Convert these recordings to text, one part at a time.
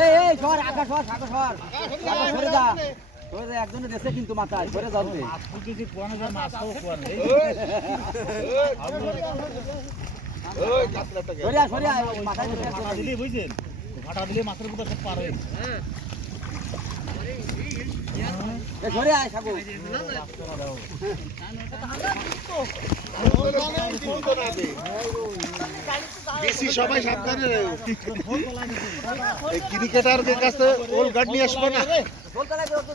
এই এই, সর, আকাশ সর আকাশ সর। আকাশ সরে যা। সরে যা, একজনে দেশে কিন্তু সরে আয় সাগু বেশি সবাই সাবধানে এই ক্রিকেটারদের কাছে ওল গার্ড নিয়ে আসব না। কলকাতায় বেরো তো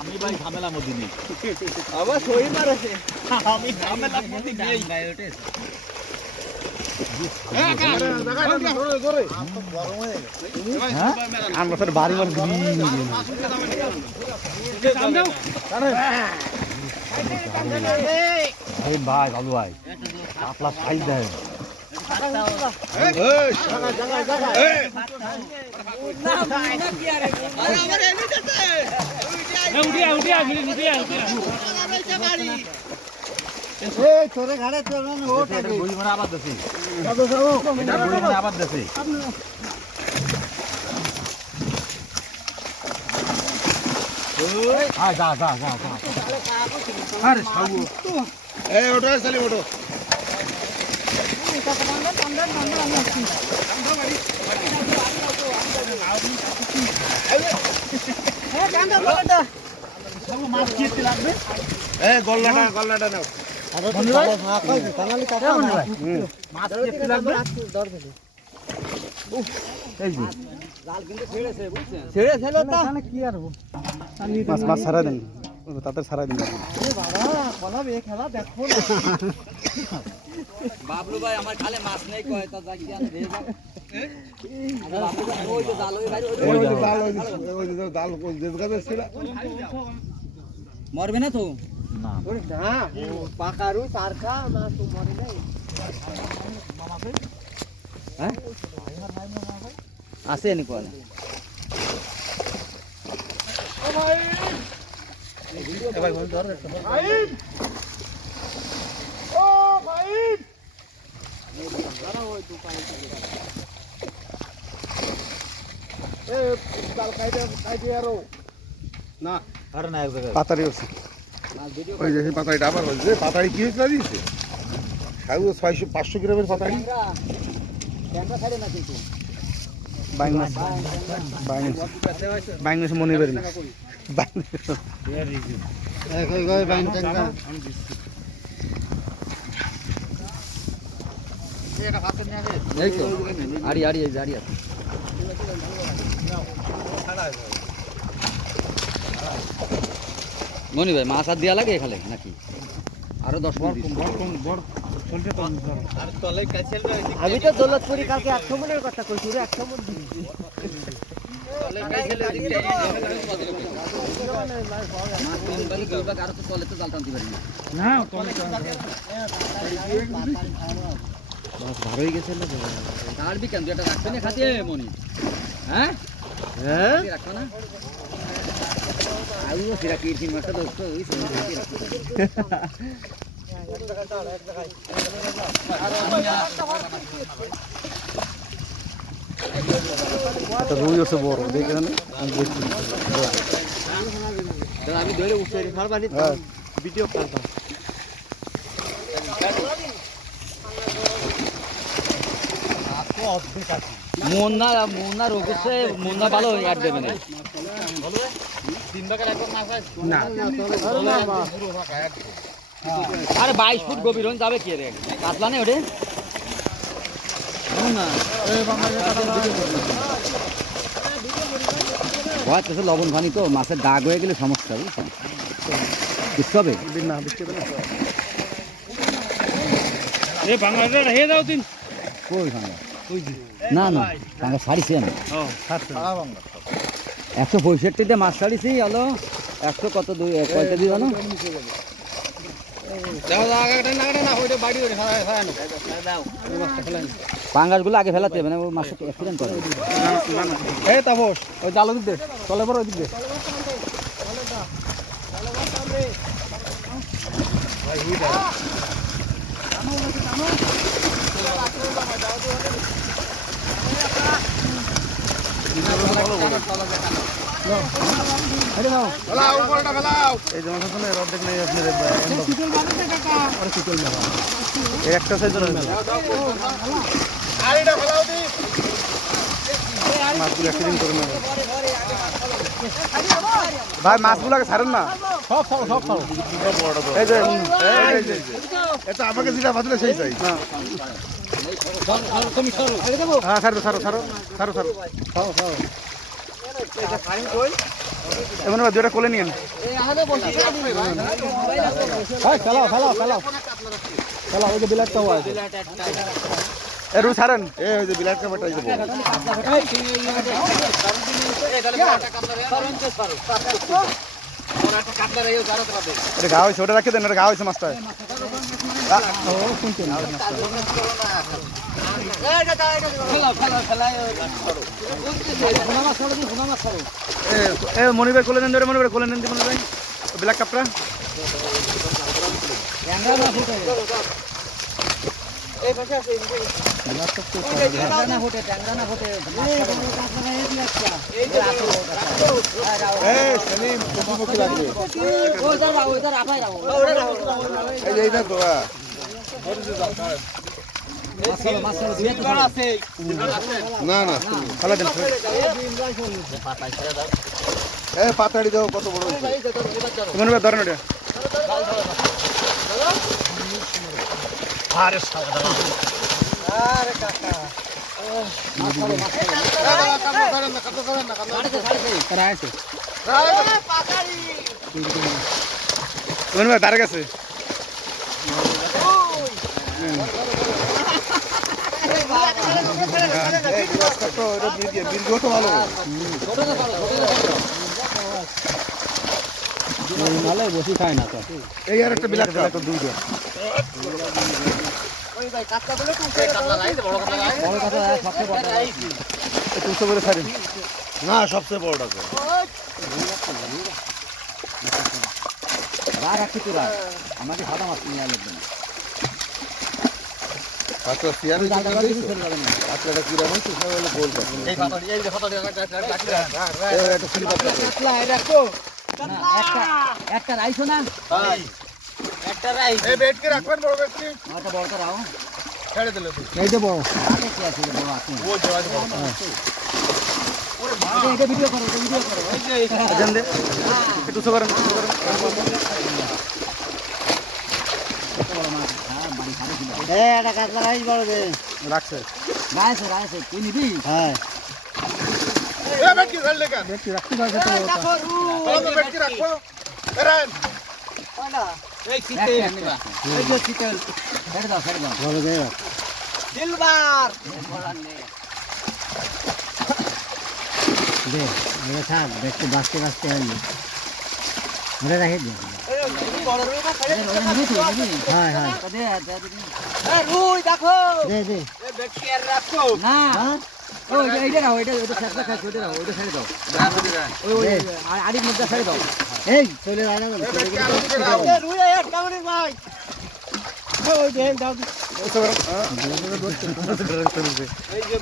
আমি ভাই ঝামেলার মধ্যে নেই আবার বাড়ি ভাই। ভাই আপনার সাইজ দেয় বই মানে আবার দেশে আবার দেশে আরে সাবু এই ওটো সালি ওটো গল্লাটা গল্লাটা নাও জাল কিন্তু ছেড়েছে বুঝছেন ছেড়ে ফেলো তা মাছ মাছ ছাড়া দেন ছাড়া দিন বাবলু ভাই আমার খালে মাছ নেই কয় তা যাই কি আনে ভেজা মরবে না তো? না। না পাকারু চারখা না তো মরে নাই। আছে নি কোয়ালে না পাতারি ওই যে পাতারিটা আবার পাতারি কি হয়েছে দিয়েছে সাগু ছয়শো পাঁচশো গ্রামের পাতারি। ক্যামেরা ছাড়ে না কিন্তু বাইং মাছ বাইং বাইং মাছ মনে পারি না মনি ভাই, মাছ আর দেওয়া লাগে এখানে নাকি? আরও দশ দৌলতপুরি কালকে একশো মনের কথা একশো দিছি না ভালোই গেছে। ছাড়বি কেন তুই একটা রাখবে না খাতে মনি। হ্যাঁ? হ্যাঁ? রাখব না। আমিও ফিরা কি তিন মাসটা দোস্ত? ওই সময় রাখি। রাখব। রুই হচ্ছে বড় দেখে আমি দেখছি। আমি ধরে উঠতে হ্যাঁ। ভিডিও করতাম মুন্না মুন্না রোগছে মুন্না ভালো অ্যাড দেবে না। আরে বাইশ ফুট গভীর যাবে কে রে? কাতলা নেই ওটা? না। হচ্ছে লবণ পানি তো মাছের দাগ হয়ে গেলে সমস্যা বুঝছ? বুঝতে হবে না বৃষ্টি হবে না এ বাংলাটা রেখে দাও তিন। কই ভাঙা না না ছাড়িছি আমি একশো মাছ একশো কত আগে ফেলাতে হবে, না ও মাছটা অ্যাক্সিডেন্ট করে। ওই জালো তলে পর ওই এই যে মাথা রড দেখলে আপনার আরে চিতল মেলা এই একটা সাইজের মেলা আড়িটা ফেলাও দি মাছগুলো অ্যাক্সিডেন্ট করে না ভাই মাছগুলোকে ছাড়েন না সব সব সব সব এই যে। এটা আমাকে যেটা ভাজলে সেই চাই। না। হ্যাঁ ছাড়ো ছাড়ো ছাড়ো ছাড়ো ছাড়ো এমন দুটা কোলে হ্যাঁ খেলাও খেলাও খেলাও খেলাও ওই যে বিলাটটাও আছে এ রু ছাড়েন এ ওই যে বিলাট কাপড়টা এই যে বড়। এটা ঘা হয়েছে ওটা দেন এটা ঘা হয়েছে মাছটা মনি ভাই কোলে নেন ধরে মনি ভাই কোলে নেন ব্ল্যাক কাপড়া না না ভালো দেন পাতাড়ি দাও কত বড় ধরেন ওটা। ভাই দাঁড়ে গেছে এই গ্লাসটা তো এটা মিডিয়াম মির্গো তো ভালো নালে বসি খায় না তো। এই আর একটা বিলাট কাপ না সবচেয়ে বড়টা তো রাগ আছে তোরা। আমাকে সাদা মাছ নিয়ে লাগবে না। একটা রাইছো না এই বেটকে রাখবেন বড় বেটকে একটা বড়টা রাও ছেড়ে দিলে তো এই যে বড় আগে কি আছে রে বাবা আছে এটা এটা ভিডিও করো এটা ভিডিও করো দেন দে দুশো করেন দুশো করেন হ্যাঁ বাড়ি খাবে ছিল এটা কাতলা রাইস বড় দে রাখছে রাইছে রাইছে তুই নিবি হ্যাঁ এ বেটকে ছাড়লে কেন দেখছি রাখতে পারছে দেখতে বাঁচতে বাঁচতে হয়নি ধরে রাখে হ্যাঁ হ্যাঁ। দে দে দে দে দে। না। ও এটা এটা এটা এটা শেষটা খাই ওটা রাও ছেড়ে দাও। ওই ওই আরেক মুদ্রা ছেড়ে দাও। এই চলে যায় না বলে, চলে গেলে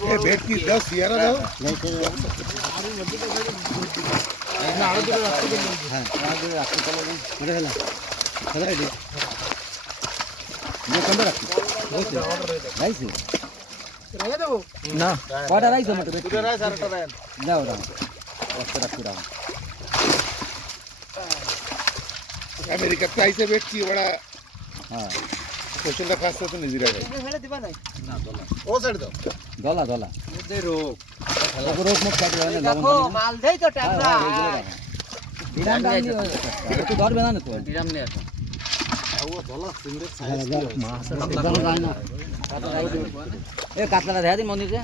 এ বেটকি দাও সিয়ারা দাও। যাই চলে যাবে। ধরে ফেলা। ধরে দে। যে কোনটা রাখছি রাইছে না কয়টা রাইছো মতো দাও দাও কষ্ট রাখছি দাও আমেরিকাতে আইসে বেটকি ওরা? হ্যাঁ। কোশ্চেনটা ফার্স্ট তো নিজেরা খাই ও ছেড়ে দাও। দলা দলা ওগুলো মুখ কাটবে না দেখো মাল দেই তো ট্যাংরা। ডিরাম ডাল নিয়ে একটু ধরবে না তো? ডিরাম নিয়ে আসো। দেখা দিন মন্দিরে